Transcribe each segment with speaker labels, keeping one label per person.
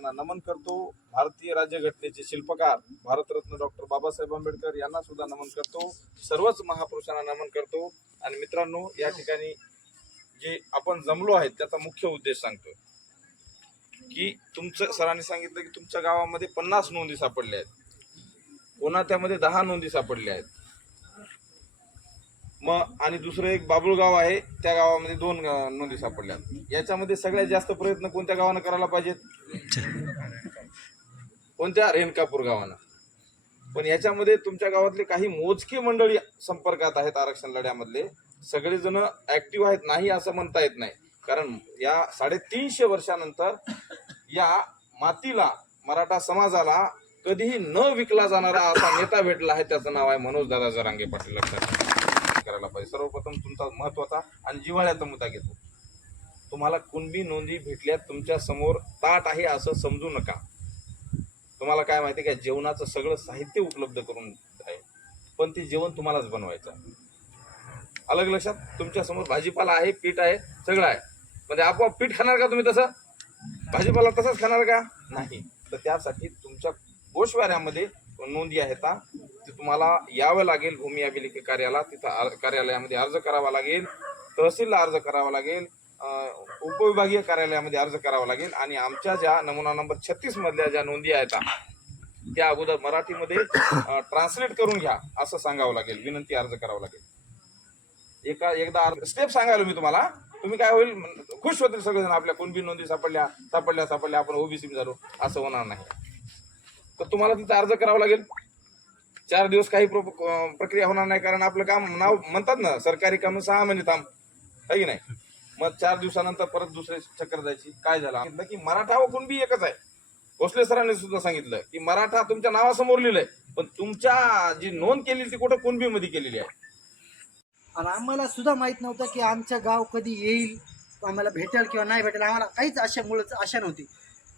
Speaker 1: त्यांना नमन करतो. भारतीय राज्यघटनेचे शिल्पकार भारतरत्न डॉक्टर बाबासाहेब आंबेडकर यांना सुद्धा नमन करतो. सर्वच महापुरुषांना नमन करतो. आणि मित्रांनो या ठिकाणी जे आपण जमलो आहेत त्याचा मुख्य उद्देश सांगतो की तुमचं सरांनी सांगितलं की तुमच्या गावामध्ये पन्नास नोंदी सापडल्या आहेत. कोणा त्यामध्ये दहा नोंदी सापडल्या आहेत. मग आणि दुसरं एक बाबुळगाव आहे त्या गावामध्ये दोन नोंदी सापडल्या याच्यामध्ये सगळ्यात जास्त प्रयत्न कोणत्या गावानं करायला पाहिजेत? कोणत्या रेणकापूर गावानं पण याच्यामध्ये तुमच्या गावातले काही मोजकी मंडळी संपर्कात आहेत आरक्षण लढ्यामधले. सगळेजण ऍक्टिव्ह आहेत नाही असं म्हणता येत नाही. कारण या साडेतीनशे वर्षानंतर या मातीला मराठा समाजाला कधीही न विकला जाणारा असा नेता भेटला आहे त्याचं नाव आहे मनोज दादा जरांगे पाटील. लक्षात करायला पाहिजे. सर्वप्रथम तुमचा महत्त्वाचा आणि जिव्हाळ्याचा मुद्दा घेतो. तुम्हाला कुणबी नोंदी भेटल्या तुमच्यासमोर ताट आहे असं समजू नका. तुम्हाला काय माहिती का जेवणाचं सगळं साहित्य उपलब्ध करून आहे पण ते जेवण तुम्हालाच बनवायचं अलग लक्षात तुमच्यासमोर भाजीपाला आहे पीठ आहे सगळं आहे. म्हणजे आपोआप पीठ खाणार का तुम्ही तसं? भाजीपाला तसंच खाणार का? नाही. तर त्यासाठी तुमच्या गोशवाऱ्यामध्ये नोंदी आहेत ते तुम्हाला यावं लागेल भूमी अभिलेखी कार्याला तिथं कार्यालयामध्ये अर्ज करावा लागेल तहसीलला अर्ज करावा लागेल उपविभागीय कार्यालयामध्ये अर्ज करावा लागेल आणि आमच्या ज्या नमुना नंबर छत्तीस मधल्या ज्या नोंदी आहेत त्या अगोदर मराठीमध्ये ट्रान्सलेट करून घ्या असं सांगावं लागेल. विनंती अर्ज करावा लागेल. एका एकदा स्टेप सांगायला मी तुम्हाला. तुम्ही काय होईल खुश होतील सगळेजण आपल्या कुणबी नोंदी सापडल्या सापडल्या सापडल्या आपण ओबीसी झालो असं होणार नाही. तर तुम्हाला तिथं अर्ज करावा लागेल. चार दिवस काही प्रो- प्रक्रिया होणार नाही कारण आपलं काम नाव म्हणतात ना सरकारी काम सहा महिने थांब. आहे की नाही? मग चार दिवसानंतर परत दुसरे चक्कर जायची. काय झालं? सांगितलं की मराठा व कुणबी एकच आहे. भोसले सरांनी सुद्धा सांगितलं की मराठा तुमच्या नावासमोर लिहिलंय पण तुमच्या जी नोंद केलेली ती कुठं कुणबी मध्ये केलेली आहे?
Speaker 2: आणि आम्हाला सुद्धा माहीत नव्हतं की आमचं गाव कधी येईल आम्हाला भेटेल किंवा नाही भेटेल आम्हाला काहीच आशा मुळच आशा नव्हती.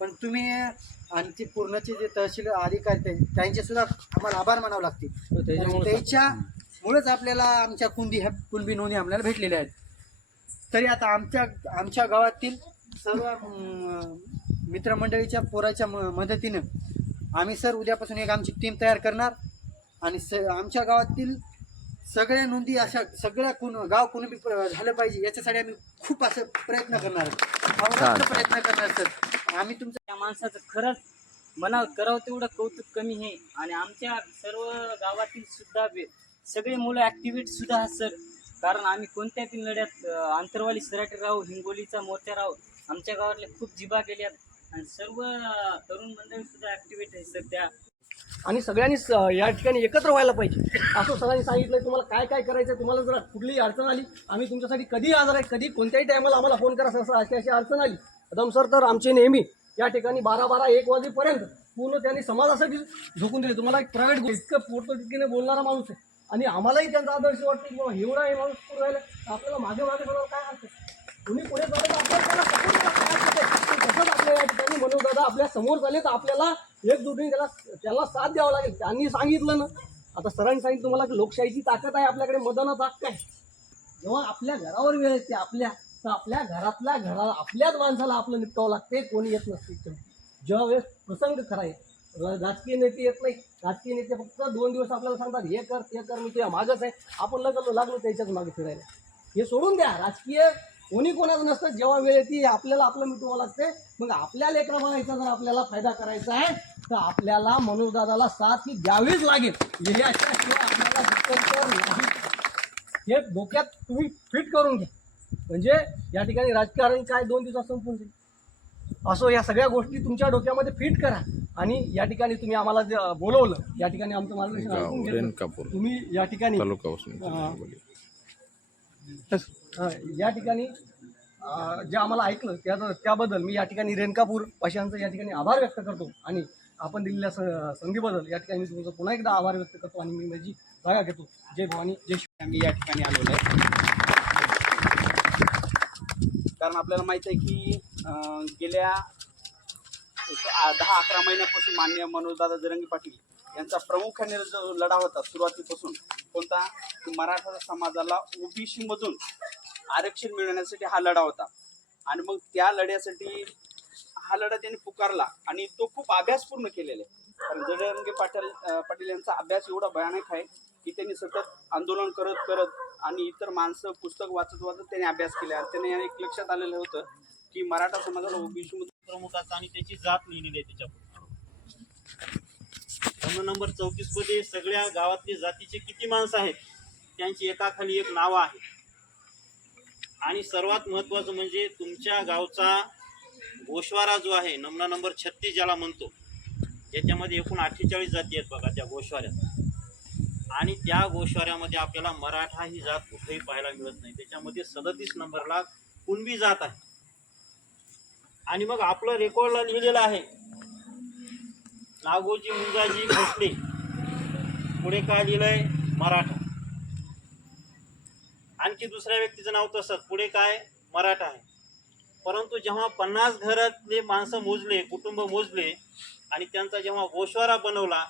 Speaker 2: पण तुम्ही आणि ते पूर्णचे जे तहसील अधिकारी ते त्यांचे सुद्धा आम्हाला आभार मानावे लागतील. त्याच्यामुळेच आपल्याला आमच्या कुंडी ह्या कुणबी नोंदी आपल्याला भेटलेल्या आहेत. तरी आता आमच्या आमच्या गावातील सर्व मित्रमंडळीच्या पोराच्या म- मदतीनं आम्ही सर उद्यापासून एक आमची टीम तयार करणार आणि स आमच्या गावातील सगळ्या नोंदी अशा सगळ्या कुण गाव कुणी झालं पाहिजे याच्यासाठी आम्ही खूप असं प्रयत्न करणार. अहोरात्र प्रयत्न करणार सर. आम्ही तुमचं
Speaker 3: त्या माणसाचं खरंच मनावर करावं तेवढं कौतुक कमी आहे. आणि आमच्या सर्व गावातील सुद्धा सगळे मुलं ॲक्टिव्हिट सुद्धा आहेत सर. कारण आम्ही कोणत्याही लढ्यात आंतरवाली सराटे राहू हिंगोलीचा मोत्या राहू आमच्या गावातले खूप जिबा केल्यात आणि सर्व तरुण मंडळी सुद्धा ऍक्टिव्हेट आहे सध्या.
Speaker 4: आणि सगळ्यांनी या ठिकाणी एकत्र व्हायला पाहिजे. असं सगळ्यांनी सांगितलं तुम्हाला काय काय करायचं तुम्हाला जर कुठलीही अडचण आली आम्ही तुमच्यासाठी कधी आजार आहे कधी कोणत्याही टायमाला आम्हाला फोन करा असं अशी अशी अडचण आली. कदम सर तर आमचे नेहमी या ठिकाणी बारा बारा एक वाजेपर्यंत पूर्ण त्यांनी समाजासाठी झोकून दिले. तुम्हाला एक प्रायव्हेट इतकं पोटतिकीने बोलणारा माणूस आहे. आणि आम्हालाही त्यांचा आदर्श वाटतो की बाबा एवढा हे माणूस पुढे राहिला तर आपल्याला मागे मागे बरोबर काय अर्थ तुम्ही पुढे चालले आपल्याला तसंच आपल्या या ठिकाणी म्हणून दादा आपल्यासमोर झाले तर आपल्याला एकजुटीने त्याला त्याला साथ द्यावा लागेल. त्यांनी सांगितलं ना. आता सरांनी सांगितलं तुम्हाला की लोकशाहीची ताकद आहे आपल्याकडे मदनाचा हक्क आहे. जेव्हा आपल्या घरावर वेळ येते आपल्या तर आपल्या घरातल्या घरा आपल्याच माणसाला आपलं निपटावं लागते कोणी येत नसते जेव्हा वेळेस प्रसंग खरा येतो राजकीय नेते येत नाही. राजकीय नेते फक्त दोन दिवस आपल्याला सांगतात हे कर ते कर मी तुझ्या मागच आहे. आपण लगलो लागलो त्याच्याच मागे फिरायला. हे सोडून द्या. राजकीय कोणी कोणाचं नसतं. जेव्हा वेळ येते आपल्याला आपलं मिटवावं लागते मग आपल्या लेकरा बनायचा जर आपल्याला फायदा करायचा आहे तर आपल्याला मनोजदादाला साथ ही द्यावीच लागेल. याच्याशिवाय आपल्याला हे डोक्यात तुम्ही फिट करून घ्या. म्हणजे या ठिकाणी राजकारण काय दोन दिवसात संपून जाईल. असो या सगळ्या गोष्टी तुमच्या डोक्यामध्ये फिट करा. आणि या ठिकाणी तुम्ही आम्हाला जे बोलवलं या ठिकाणी आमचं मार्गदर्शन ऐकून घेतलं.
Speaker 1: रेणकापूर
Speaker 4: तुम्ही या ठिकाणी
Speaker 1: तालुका.
Speaker 4: अं, या ठिकाणी अं, जे आम्हाला ऐकलं त्या त्याबद्दल मी या ठिकाणी रेणकापूर वाशांचं या ठिकाणी आभार व्यक्त करतो. आणि आपण दिलेल्या स- संधीबद्दल या ठिकाणी मी तुमचं पुन्हा एकदा आभार व्यक्त करतो आणि मी माझी जागा घेतो. जय भवानी जय शिव
Speaker 5: आम्ही या ठिकाणी आलेलो आहे. कारण आपल्याला माहीत आहे की गेल्या दहा अकरा महिन्यापासून मान्य मनोजदादा जरंगी पाटील यांचा प्रमुखाने जो लढा होता सुरुवातीपासून कोणता मराठा समाजाला ओबीसीमधून आरक्षण मिळवण्यासाठी हा लढा होता. आणि मग त्या लढ्यासाठी हा लढा त्यांनी पुकारला आणि तो खूप अभ्यासपूर्ण केलेला आहे. कारण जडरंगे पाटील पाटील यांचा अभ्यास एवढा भयानक आहे की त्यांनी सतत आंदोलन करत करत आणि इतर माणसं पुस्तक वाचत वाचत त्याने अभ्यास केला. आणि त्यांनी एक लक्षात आलेलं होतं की मराठा समाजाला ओबीसी
Speaker 6: प्रमुखाचा आणि त्याची जात लिहिलेली आहे त्याच्या नंबर चौतीसमध्ये सगळ्या गावातले जातीचे किती माणसं आहेत त्यांची एकाखाली एक नावं आहेत. आणि सर्वात महत्वाचं म्हणजे तुमच्या गावचा गोशवारा जो आहे नमुना नंबर छत्तीस ज्याला म्हणतो याच्यामध्ये एकूण अठ्ठेचाळीस जाती आहेत बघा त्या गोशवाऱ्यात आणि त्या गोशवाऱ्यामध्ये आपल्याला मराठा ही जात कुठेही पाहायला मिळत नाही. त्याच्यामध्ये सदतीस नंबरला कुणबी जात आहे. आणि मग आपलं रेकॉर्डला लिहिलेलं आहे. नागोजी मुंजाजी भोसले. पुढे काय लिहिलंय? मराठा. आणखी दुसऱ्या व्यक्तीचं नाव तसंच. पुढे काय? मराठा आहे. परंतु जेव्हा पन्नास घरातले माणसं मोजले कुटुंब मोजले आणि त्यांचा जेव्हा गोशवारा बनवला